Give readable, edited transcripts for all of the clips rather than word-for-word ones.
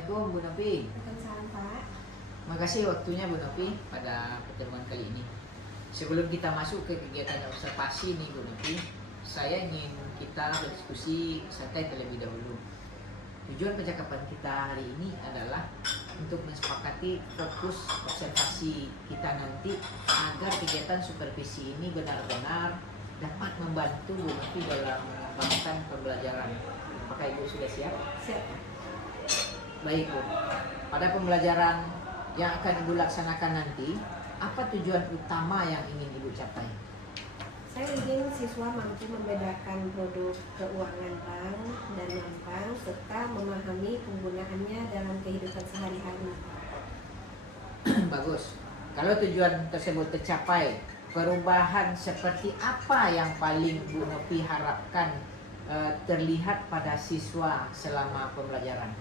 Assalamualaikum Bu Novi. Waalaikumsalam Pak. Makasih waktunya Bu Novi pada pertemuan kali ini. Sebelum kita masuk ke kegiatan observasi nih Bu Novi, saya ingin kita berdiskusi santai terlebih dahulu. Tujuan percakapan kita hari ini adalah untuk mensepakati fokus observasi kita nanti agar kegiatan supervisi ini benar-benar dapat membantu Bu Novi dalam mengembangkan pembelajaran. Apakah Ibu sudah siap? Siap. Baik Bu, pada pembelajaran yang akan Ibu laksanakan nanti, apa tujuan utama yang ingin Ibu capai? Saya ingin siswa mampu membedakan produk keuangan bank dan non-bank serta memahami penggunaannya dalam kehidupan sehari-hari. Bagus. Kalau tujuan tersebut tercapai, perubahan seperti apa yang paling Bu Novi harapkan terlihat pada siswa selama pembelajaran?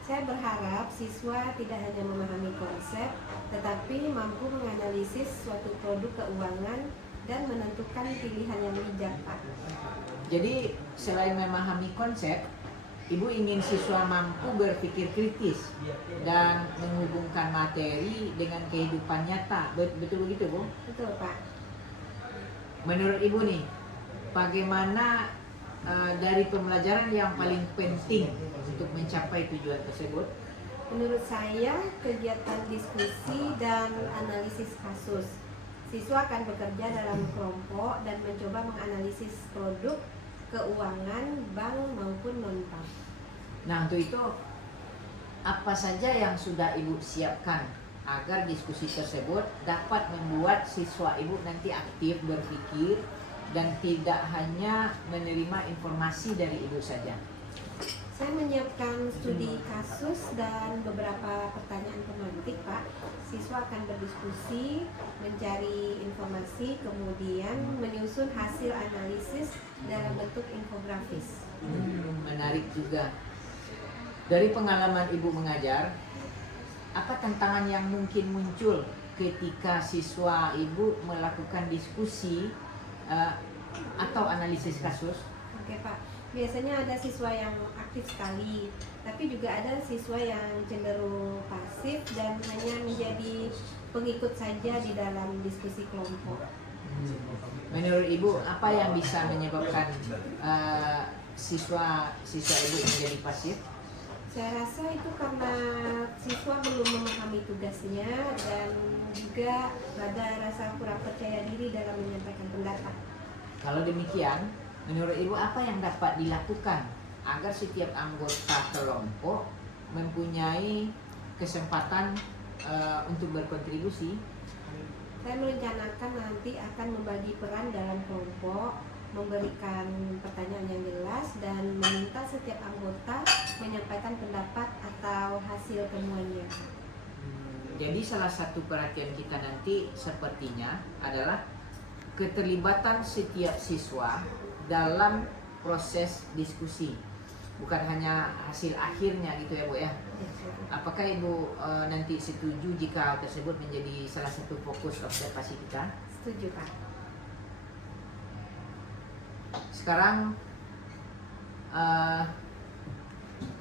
Saya berharap siswa tidak hanya memahami konsep, tetapi mampu menganalisis suatu produk keuangan dan menentukan pilihan yang bijak, Pak. Jadi selain memahami konsep, Ibu ingin siswa mampu berpikir kritis dan menghubungkan materi dengan kehidupan nyata. Betul begitu Bu? Betul, Pak. Menurut Ibu nih, bagaimana dari pembelajaran yang paling penting untuk mencapai tujuan tersebut? Menurut saya, kegiatan diskusi dan analisis kasus. Siswa akan bekerja dalam kelompok dan mencoba menganalisis produk keuangan bank maupun non-bank. Nah, untuk itu apa saja yang sudah Ibu siapkan agar diskusi tersebut dapat membuat siswa Ibu nanti aktif berpikir dan tidak hanya menerima informasi dari Ibu saja? Saya menyiapkan studi kasus dan beberapa pertanyaan pemantik, Pak. Siswa akan berdiskusi, mencari informasi, kemudian menyusun hasil analisis dalam bentuk infografis. Menarik juga. Dari pengalaman Ibu mengajar, apa tantangan yang mungkin muncul ketika siswa Ibu melakukan diskusi atau analisis kasus? Oke, Pak. Biasanya ada siswa yang aktif sekali, tapi juga ada siswa yang cenderung pasif dan hanya menjadi pengikut saja di dalam diskusi kelompok. Menurut Ibu, apa yang bisa menyebabkan siswa Ibu menjadi pasif? Saya rasa itu karena siswa belum memahami tugasnya dan juga ada rasa kurang percaya diri dalam menyampaikan pendapat. Kalau demikian, menurut Ibu apa yang dapat dilakukan agar setiap anggota kelompok mempunyai kesempatan untuk berkontribusi? Saya merencanakan nanti akan membagi peran dalam kelompok, memberikan pertanyaan yang jelas dan meminta setiap anggota menyampaikan pendapat atau hasil temuannya. Jadi salah satu perhatian kita nanti sepertinya adalah keterlibatan setiap siswa dalam proses diskusi, bukan hanya hasil akhirnya gitu ya Bu ya. Apakah Ibu nanti setuju jika tersebut menjadi salah satu fokus observasi kita? Setuju, Pak. Sekarang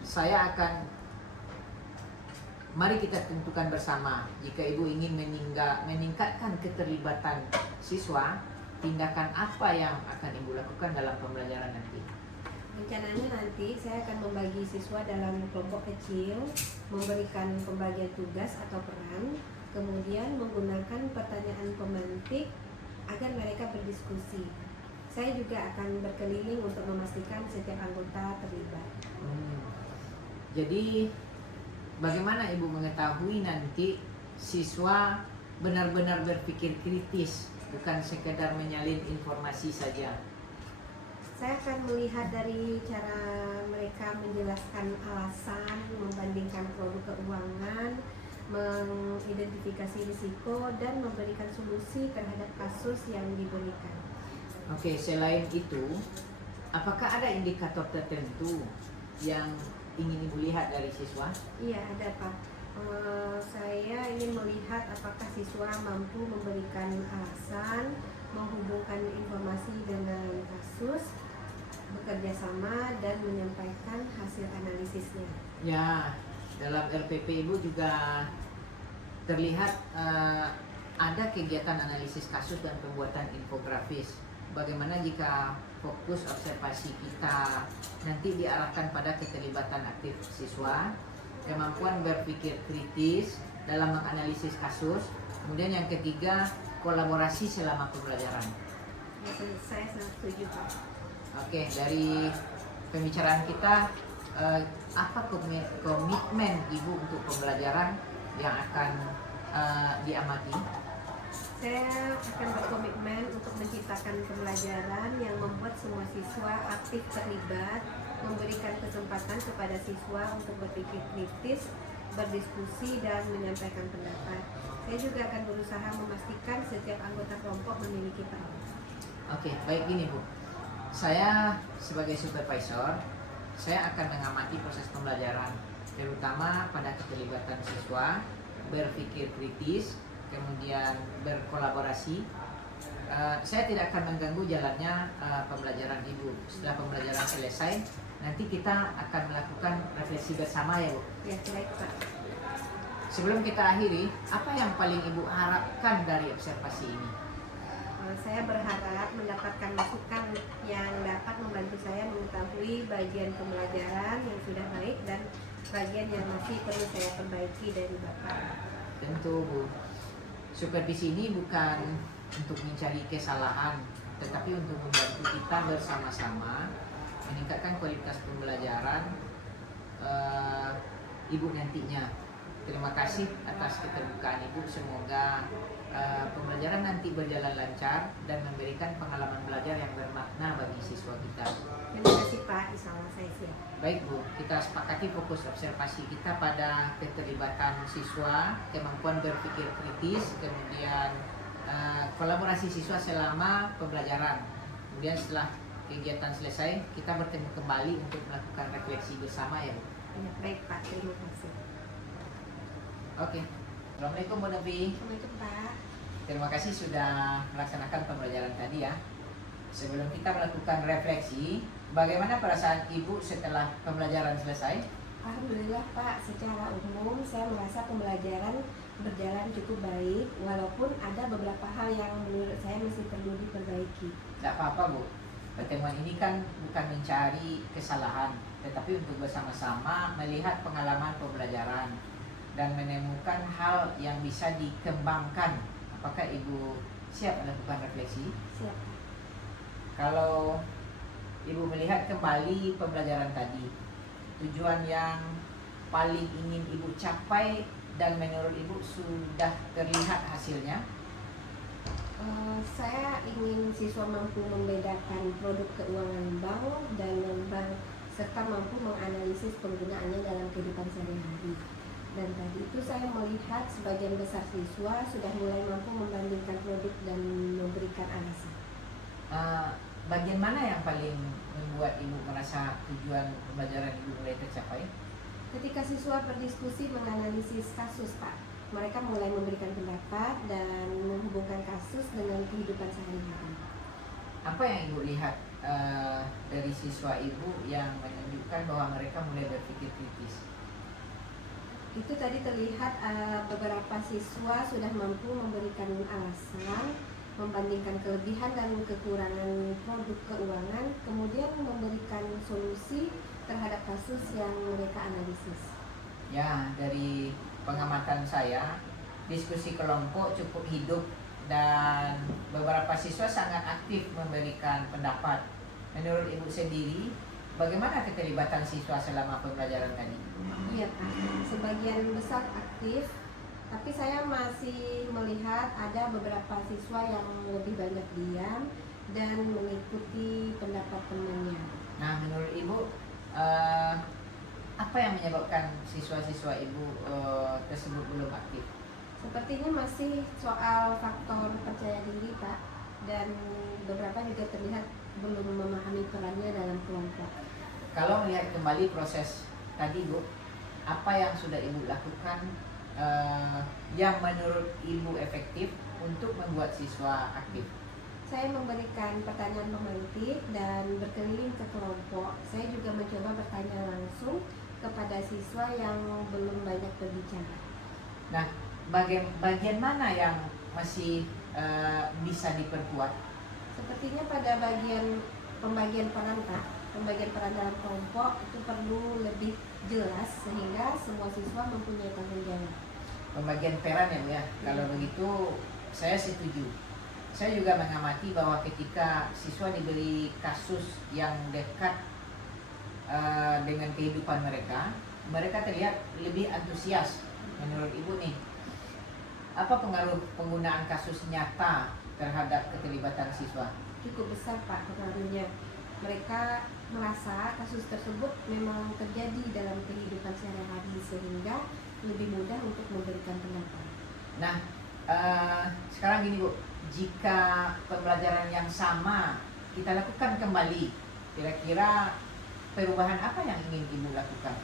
saya akan, mari kita tentukan bersama, jika Ibu ingin meningkatkan keterlibatan siswa, tindakan apa yang akan Ibu lakukan dalam pembelajaran nanti? Rencananya nanti saya akan membagi siswa dalam kelompok kecil, memberikan pembagian tugas atau peran, kemudian menggunakan pertanyaan pemantik agar mereka berdiskusi. Saya juga akan berkeliling untuk memastikan setiap anggota terlibat. Jadi bagaimana Ibu mengetahui nanti siswa benar-benar berpikir kritis, bukan sekedar menyalin informasi saja? Saya akan melihat dari cara mereka menjelaskan alasan, membandingkan produk keuangan, mengidentifikasi risiko, dan memberikan solusi terhadap kasus yang diberikan. Oke, selain itu, apakah ada indikator tertentu yang ingin Ibu lihat dari siswa? Iya, ada Pak. Saya ingin melihat apakah siswa mampu memberikan alasan, menghubungkan informasi dengan kasus, bekerja sama, dan menyampaikan hasil analisisnya. Ya, dalam RPP Ibu juga terlihat ada kegiatan analisis kasus dan pembuatan infografis. Bagaimana jika fokus observasi kita nanti diarahkan pada keterlibatan aktif siswa, kemampuan berpikir kritis dalam menganalisis kasus, kemudian yang ketiga kolaborasi selama pembelajaran. Ya, saya sangat setuju Pak. Oke, dari pembicaraan kita apa komitmen Ibu untuk pembelajaran yang akan diamati? Saya akan berkomitmen untuk menciptakan pembelajaran yang membuat semua siswa aktif terlibat, memberikan kesempatan kepada siswa untuk berpikir kritis, berdiskusi, dan menyampaikan pendapat. Saya juga akan berusaha memastikan setiap anggota kelompok memiliki peran. Oke, baik gini Bu. Saya sebagai supervisor, saya akan mengamati proses pembelajaran, terutama pada keterlibatan siswa, berpikir kritis, kemudian berkolaborasi. Saya tidak akan mengganggu jalannya pembelajaran Ibu. Setelah pembelajaran selesai, nanti kita akan melakukan refleksi bersama ya Bu. Ya, baik Pak. Sebelum kita akhiri, apa yang paling Ibu harapkan dari observasi ini? Saya berharap mendapatkan masukan yang dapat membantu saya mengetahui bagian pembelajaran yang sudah baik dan bagian yang masih perlu saya perbaiki dari Bapak. Tentu Bu, supervisi ini bukan untuk mencari kesalahan, tetapi untuk membantu kita bersama-sama meningkatkan kualitas pembelajaran Ibu nantinya. Terima kasih atas keterbukaan Ibu. Semoga pembelajaran nanti berjalan lancar dan memberikan pengalaman belajar yang bermakna bagi siswa kita. Terima kasih Pak, insya Allah saya siap. Baik Bu, kita sepakati fokus observasi kita pada keterlibatan siswa, kemampuan berpikir kritis, kemudian kolaborasi siswa selama pembelajaran. Kemudian setelah kegiatan selesai, kita bertemu kembali untuk melakukan refleksi bersama ya Bu. Ya, baik Pak, terima kasih. Oke, Assalamualaikum Bu Novi. Assalamualaikum Pak. Terima kasih sudah melaksanakan pembelajaran tadi ya. Sebelum kita melakukan refleksi, bagaimana perasaan Ibu setelah pembelajaran selesai? Alhamdulillah Pak, secara umum saya merasa pembelajaran berjalan cukup baik, walaupun ada beberapa hal yang menurut saya masih perlu diperbaiki. Tidak apa-apa Bu, pertemuan ini kan bukan mencari kesalahan, tetapi untuk bersama-sama melihat pengalaman pembelajaran dan menemukan hal yang bisa dikembangkan. Apakah Ibu siap melakukan refleksi? Siap Pak. Kalau Ibu melihat kembali pembelajaran tadi, tujuan yang paling ingin Ibu capai dan menurut Ibu sudah terlihat hasilnya? Saya ingin siswa mampu membedakan produk keuangan bank dan non-bank serta mampu menganalisis penggunaannya dalam kehidupan sehari-hari. Dan tadi itu saya melihat sebagian besar siswa sudah mulai mampu membandingkan produk dan memberikan alasan. Bagian mana yang paling membuat Ibu merasa tujuan pembelajaran Ibu mulai tercapai? Ketika siswa berdiskusi menganalisis kasus Pak, mereka mulai memberikan pendapat dan menghubungkan kasus dengan kehidupan sehari-hari. Apa yang Ibu lihat dari siswa Ibu yang menunjukkan bahwa mereka mulai berpikir kritis? Itu tadi terlihat beberapa siswa sudah mampu memberikan alasan, membandingkan kelebihan dan kekurangan produk keuangan, kemudian memberikan solusi terhadap kasus yang mereka analisis. Ya, dari pengamatan saya, diskusi kelompok cukup hidup dan beberapa siswa sangat aktif memberikan pendapat. Menurut Ibu sendiri, bagaimana keterlibatan siswa selama pembelajaran tadi? Iya Pak, sebagian besar aktif, tapi saya masih melihat ada beberapa siswa yang lebih banyak diam dan mengikuti pendapat temannya. Nah, menurut Ibu, apa yang menyebabkan siswa-siswa Ibu tersebut belum aktif? Sepertinya masih soal faktor percaya diri Pak, dan beberapa juga terlihat belum memahami perannya dalam kelompok. Kalau melihat kembali proses tadi Bu, apa yang sudah Ibu lakukan yang menurut Ibu efektif untuk membuat siswa aktif? Saya memberikan pertanyaan pemantik dan berkeliling ke kelompok. Saya juga mencoba bertanya langsung kepada siswa yang belum banyak berbicara. Nah, bagian mana yang masih bisa diperkuat? Sepertinya pada bagian pembagian peran Pak, pembagian peran dalam kelompok itu perlu lebih jelas sehingga semua siswa mempunyai tanggung jawab. Pembagian peran ya Bu ya. Kalau begitu saya setuju. Saya juga mengamati bahwa ketika siswa diberi kasus yang dekat dengan kehidupan mereka, mereka terlihat lebih antusias. Menurut Ibu nih, apa pengaruh penggunaan kasus nyata terhadap keterlibatan siswa? Cukup besar Pak pengaruhnya. Mereka merasa kasus tersebut memang terjadi dalam kehidupan sehari-hari sehingga lebih mudah untuk memberikan pendapat. Nah, sekarang gini Bu, jika pembelajaran yang sama kita lakukan kembali, kira-kira perubahan apa yang ingin Ibu lakukan?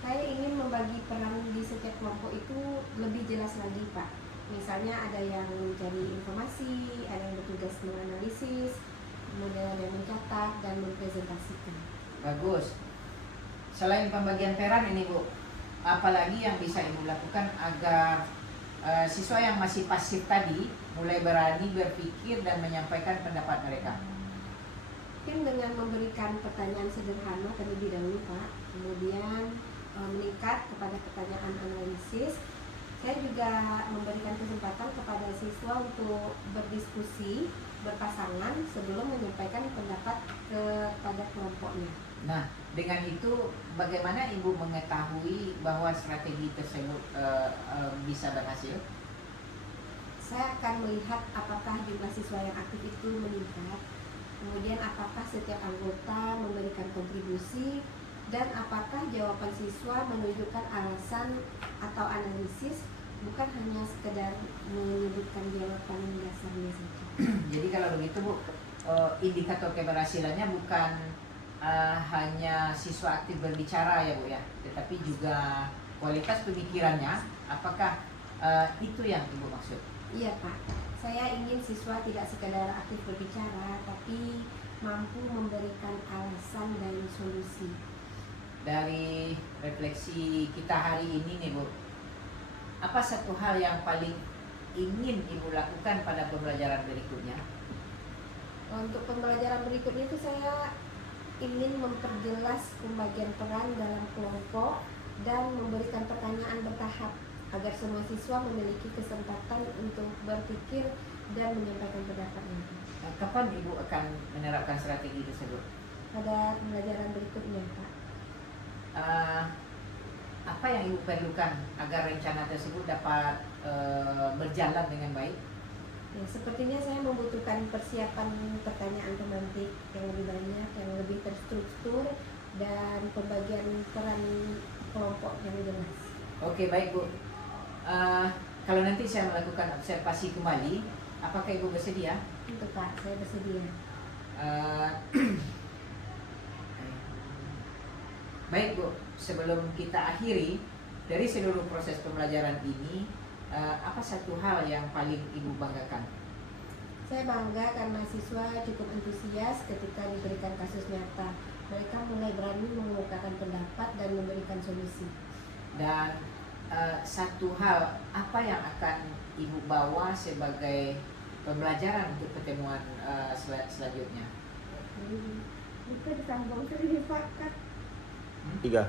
Saya ingin membagi peran di setiap kelompok itu lebih jelas lagi Pak. Misalnya ada yang mencari informasi, ada yang bertugas menganalisis, kemudian ada yang mencatat dan mempresentasikan. Bagus. Selain pembagian peran ini Bu, apalagi yang bisa Ibu lakukan agar siswa yang masih pasif tadi mulai berani berpikir dan menyampaikan pendapat mereka? Mungkin dengan memberikan pertanyaan sederhana terlebih dahulu Pak, kemudian meningkat kepada pertanyaan analisis. Saya juga memberikan kesempatan kepada siswa untuk berdiskusi berpasangan sebelum menyampaikan pendapat kepada kelompoknya. Nah, dengan itu bagaimana Ibu mengetahui bahwa strategi tersebut bisa berhasil? Saya akan melihat apakah jumlah siswa yang aktif itu meningkat, kemudian apakah setiap anggota memberikan kontribusi, dan apakah jawaban siswa menunjukkan alasan atau analisis, bukan hanya sekedar menyebutkan jawaban dasarnya saja. Jadi kalau begitu Bu, indikator keberhasilannya bukan hanya siswa aktif berbicara ya Bu ya, tetapi juga kualitas pemikirannya. Apakah itu yang Ibu maksud? Iya Pak, saya ingin siswa tidak sekedar aktif berbicara, tapi mampu memberikan alasan dan solusi. Dari refleksi kita hari ini nih Bu, apa satu hal yang paling ingin Ibu lakukan pada pembelajaran berikutnya? Untuk pembelajaran berikutnya itu saya ingin memperjelas pembagian peran dalam kelompok dan memberikan pertanyaan bertahap agar semua siswa memiliki kesempatan untuk berpikir dan menyampaikan pendapatnya. Kapan Ibu akan menerapkan strategi tersebut? Pada pembelajaran berikutnya Pak. Apa yang Ibu perlukan agar rencana tersebut dapat berjalan dengan baik? Ya, sepertinya saya membutuhkan persiapan pertanyaan pemantik yang lebih banyak, yang lebih terstruktur, dan pembagian peran kelompok yang jelas. Oke, baik Bu. Kalau nanti saya melakukan observasi kembali, apakah Ibu bersedia? Untuk Pak, saya bersedia. Baik Bu, sebelum kita akhiri dari seluruh proses pembelajaran ini, apa satu hal yang paling Ibu banggakan? Saya bangga karena siswa cukup antusias ketika diberikan kasus nyata. Mereka mulai berani mengemukakan pendapat dan memberikan solusi. Dan satu hal apa yang akan Ibu bawa sebagai pembelajaran untuk pertemuan selanjutnya? Bisa disambung sendiri Pak. 3.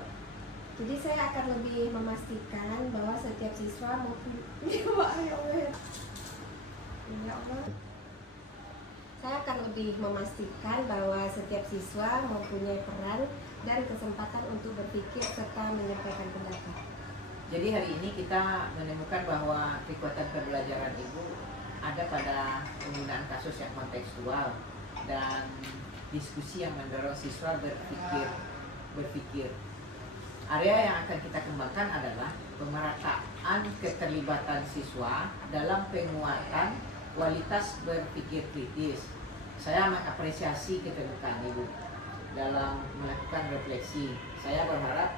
Jadi saya akan lebih memastikan bahwa setiap siswa maupun Saya akan lebih memastikan bahwa setiap siswa mempunyai peran dan kesempatan untuk berpikir serta menyampaikan pendapat. Jadi hari ini kita menemukan bahwa kekuatan pembelajaran Ibu ada pada penggunaan kasus yang kontekstual dan diskusi yang mendorong siswa berpikir. Area yang akan kita kembangkan adalah pemerataan keterlibatan siswa dalam penguatan kualitas berpikir kritis. Saya mengapresiasi keterbukaan Ibu dalam melakukan refleksi. Saya berharap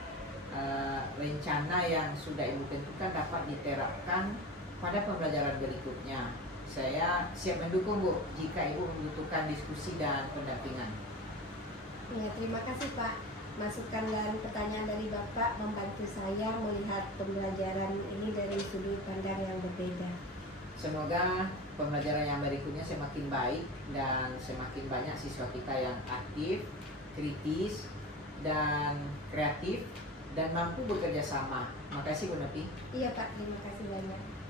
rencana yang sudah Ibu tentukan dapat diterapkan pada pembelajaran berikutnya. Saya siap mendukung Bu jika Ibu membutuhkan diskusi dan pendampingan. Ya, terima kasih Pak. masukan dan pertanyaan dari Bapak membantu saya melihat pembelajaran ini dari sudut pandang yang berbeda. Semoga pembelajaran yang berikutnya semakin baik dan semakin banyak siswa kita yang aktif, kritis, dan kreatif dan mampu bekerja sama. Makasih Bu Nopi. Iya Pak, terima kasih banyak.